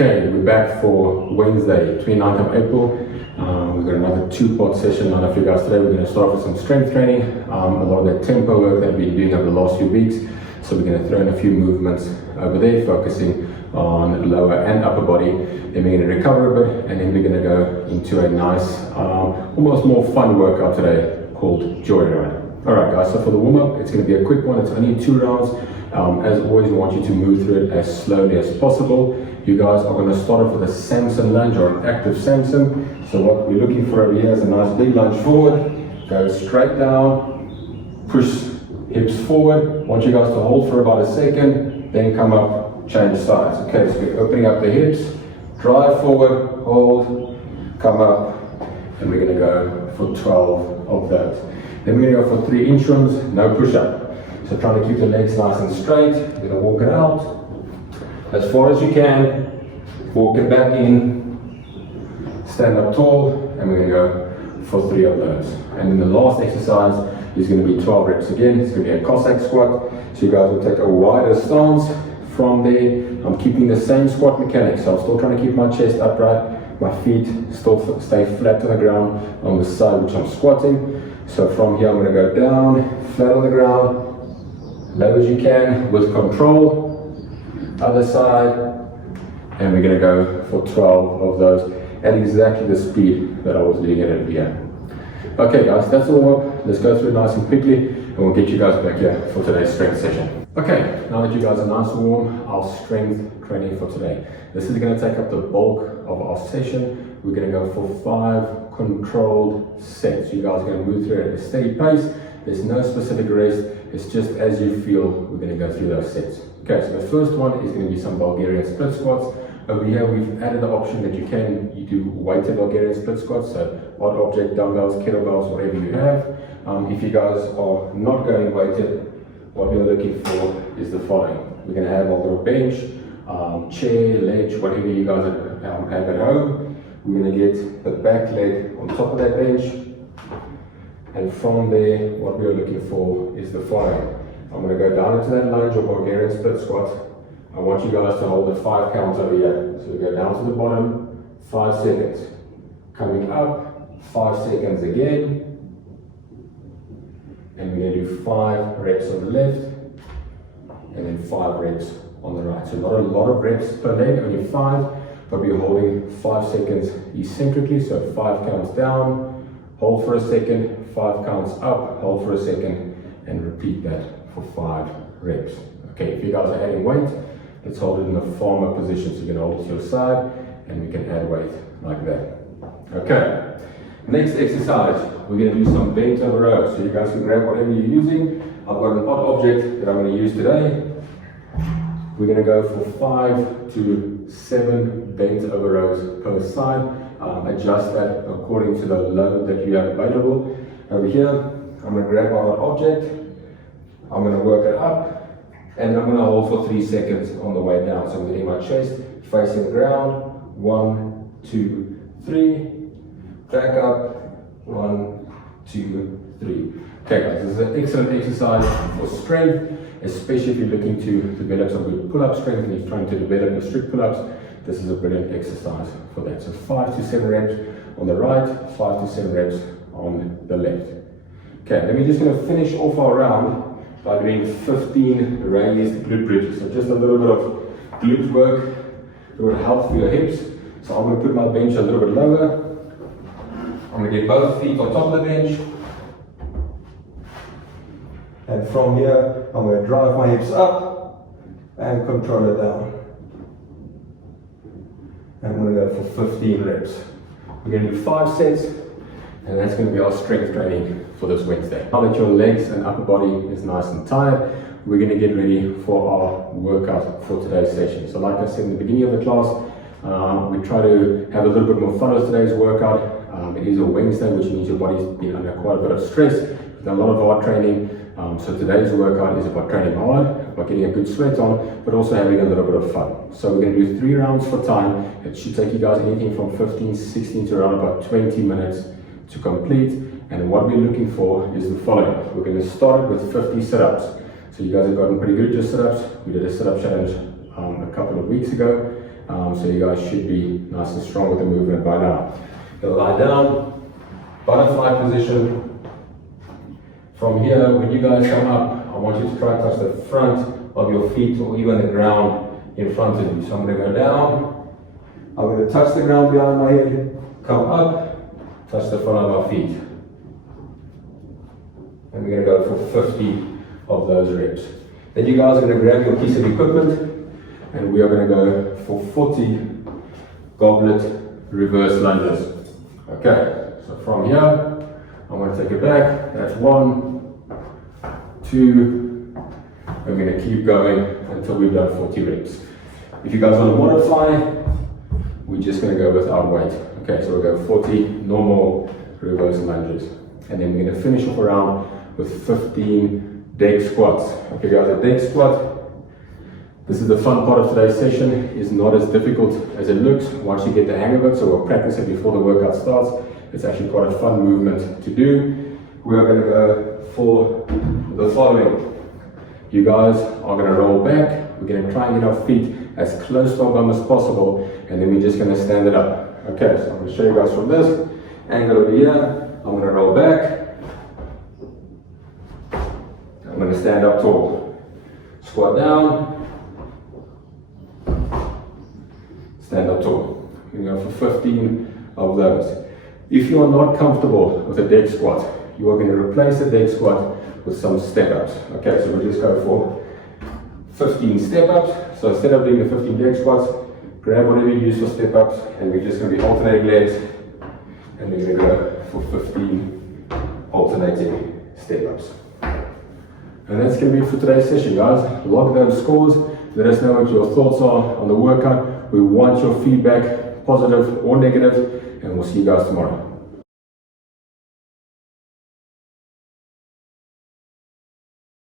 Okay, we're back for Wednesday, 29th of April. We've got another two-part session lined up for you guys today. We're going to start off with some strength training, a lot of that tempo work that we've been doing over the last few weeks. So we're going to throw in a few movements over there, focusing on lower and upper body. Then we're going to recover a bit, and then we're going to go into a nice, almost more fun workout today called Joyride. Alright guys, so for the warm-up, it's going to be a quick one. It's only 2 rounds. As always, we want you to move through it as slowly as possible. You guys are going to start off with a Samson lunge or an active Samson. So what we're looking for over here is a nice big lunge forward. Go straight down, push hips forward. I want you guys to hold for about a second, then come up, change sides. Okay, so we're opening up the hips, drive forward, hold, come up, and we're going to go for 12 of those. Then we're going to go for 3 inchworms, no push-up. So trying to keep the legs nice and straight. You're going to walk it out as far as you can, walk it back in, stand up tall, and we're going to go for 3 of those. And then the last exercise is going to be 12 reps again. It's going to be a Cossack squat. So you guys will take a wider stance from there. I'm keeping the same squat mechanics, so I'm still trying to keep my chest upright, my feet still stay flat on the ground on the side which I'm squatting. So from here I'm going to go down, flat on the ground, low as you can with control. Other side, and we're going to go for 12 of those at exactly the speed that I was doing it at here. Okay guys, that's all. Let's go through it nice and quickly, and we'll get you guys back here for today's strength session. Okay, now that you guys are nice and warm, our strength training for today. This is going to take up the bulk of our session. We're going to go for 5 controlled sets. You guys are going to move through at a steady pace. There's no specific rest. It's just as you feel. We're going to go through those sets. Okay, so the first one is going to be some Bulgarian split squats. Over here we've added the option that you do weighted Bulgarian split squats, so odd object, dumbbells, kettlebells, whatever you have. If you guys are not going weighted, what we're looking for is the following. We're going to have either a bench, chair, ledge, whatever you guys have at home. We're going to get the back leg on top of that bench. And from there, what we're looking for is the following. I'm going to go down into that lunge or Bulgarian split squat. I want you guys to hold the 5 counts over here. So we go down to the bottom, 5 seconds. Coming up, 5 seconds again. And we're going to do 5 reps on the left, and then 5 reps on the right. So not a lot of reps per leg, only 5, but we're holding 5 seconds eccentrically. So 5 counts down, hold for a second, 5 counts up, hold for a second, and repeat that for 5 reps. Okay, if you guys are adding weight, let's hold it in the farmer position. So you can hold it to your side, and we can add weight like that. Okay, next exercise, we're going to do some bent over rows. So you guys can grab whatever you're using. I've got an odd object that I'm going to use today. We're going to go for 5 to 7 bent over rows per side. Adjust that according to the load that you have available. Over here, I'm going to grab my object. I'm going to work it up, and I'm going to hold for 3 seconds on the way down. So I'm getting my chest facing the ground. 1, 2, 3. Back up. 1, 2, 3. Okay guys, this is an excellent exercise for strength, especially if you're looking to develop some good pull-up strength and you're trying to develop your strict pull-ups. This is a brilliant exercise for that. So 5 to 7 reps on the right, 5 to 7 reps on the left. Okay, then we're just going to finish off our round by doing 15 raised glute bridges. So just a little bit of glute work that will help for your hips. So I'm going to put my bench a little bit lower. I'm going to get both feet on top of the bench. And from here, I'm going to drive my hips up and control it down. And I'm going to go for 15 reps. We're going to do 5 sets, and that's going to be our strength training for this Wednesday. Now that your legs and upper body is nice and tired, we're going to get ready for our workout for today's session. So like I said in the beginning of the class, we try to have a little bit more fun with today's workout. It is a Wednesday, which means your body's been under quite a bit of stress. We've done a lot of hard training. So today's workout is about training hard, about getting a good sweat on, but also having a little bit of fun. So we're going to do 3 rounds for time. It should take you guys anything from 15, 16 to around about 20 minutes to complete. And what we're looking for is the following. We're going to start with 50 sit-ups. So you guys have gotten pretty good at your sit-ups. We did a sit-up challenge a couple of weeks ago. So you guys should be nice and strong with the movement by now. You'll lie down, butterfly position. From here, when you guys come up, I want you to try to touch the front of your feet or even the ground in front of you. So I'm going to go down, I'm going to touch the ground behind my head, come up, touch the front of my feet. And we're going to go for 50 of those reps. Then you guys are going to grab your piece of equipment and we are going to go for 40 goblet reverse lunges. Okay, so from here, I'm going to take it back. That's 1, 2, we're going to keep going until we've done 40 reps. If you guys want to modify, we're just going to go without weight. Okay, so we'll go 40 normal reverse lunges. And then we're going to finish off around with 15 deck squats. Okay guys, a deck squat, this is the fun part of today's session. Is not as difficult as it looks once you get the hang of it. So we'll practice it before the workout starts. It's actually quite a fun movement to do. We are going to go for the following. You guys are going to roll back. We're going to try and get our feet as close to our bum as possible, and then we're just going to stand it up. Okay, so I'm going to show you guys from this angle over here. I'm going to roll back. I'm going to stand up tall. Squat down. Stand up tall. We're going to go for 15 of those. If you are not comfortable with a deck squat, you are going to replace the deck squat with some step ups. Okay, so we'll just go for 15 step ups. So instead of doing the 15 deck squats, grab whatever you use for step ups, and we're just going to be alternating legs, and we're going to go for 15 alternating step ups. And that's going to be it for today's session, guys. Log those scores. Let us know what your thoughts are on the workout. We want your feedback, positive or negative, and we'll see you guys tomorrow.